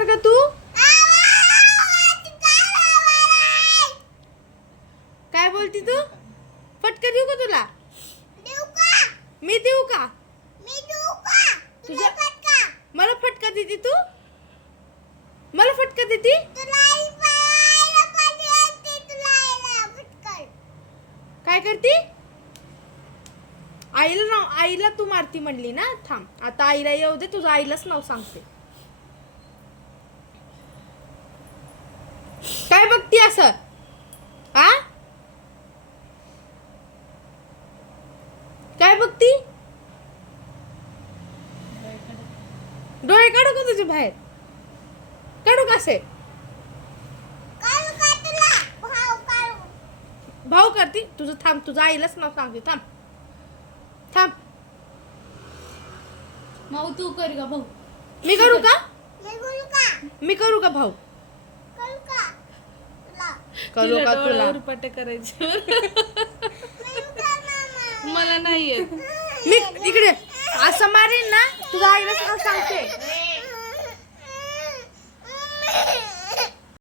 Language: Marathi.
करणार का तू? काय बोलती तू? फटका देऊ का तुला? मी देऊ का? तुझ्या मला फटका देती तू? मला फटका देती? काय करती? आईला तू मारती म्हणली ना. थांब आता आईला येऊ दे, तुझं आईलाच नाव सांगते. काय बघती असं? हा काय बघती? डोळे काढू का तुझे बाहेर? काढू का असे? भाऊ करती तुझं. थांब तुझं आईलाच नाव सांगते. थांब थांब. भाऊ तू कर का भाऊ? मी करू का? मी करू का भाऊ? करू का तुला? उरपाटे करायचे. मला नाही येत. मी इकडे असं मारेन ना, तुझ्या आईलाच नाव सांगते.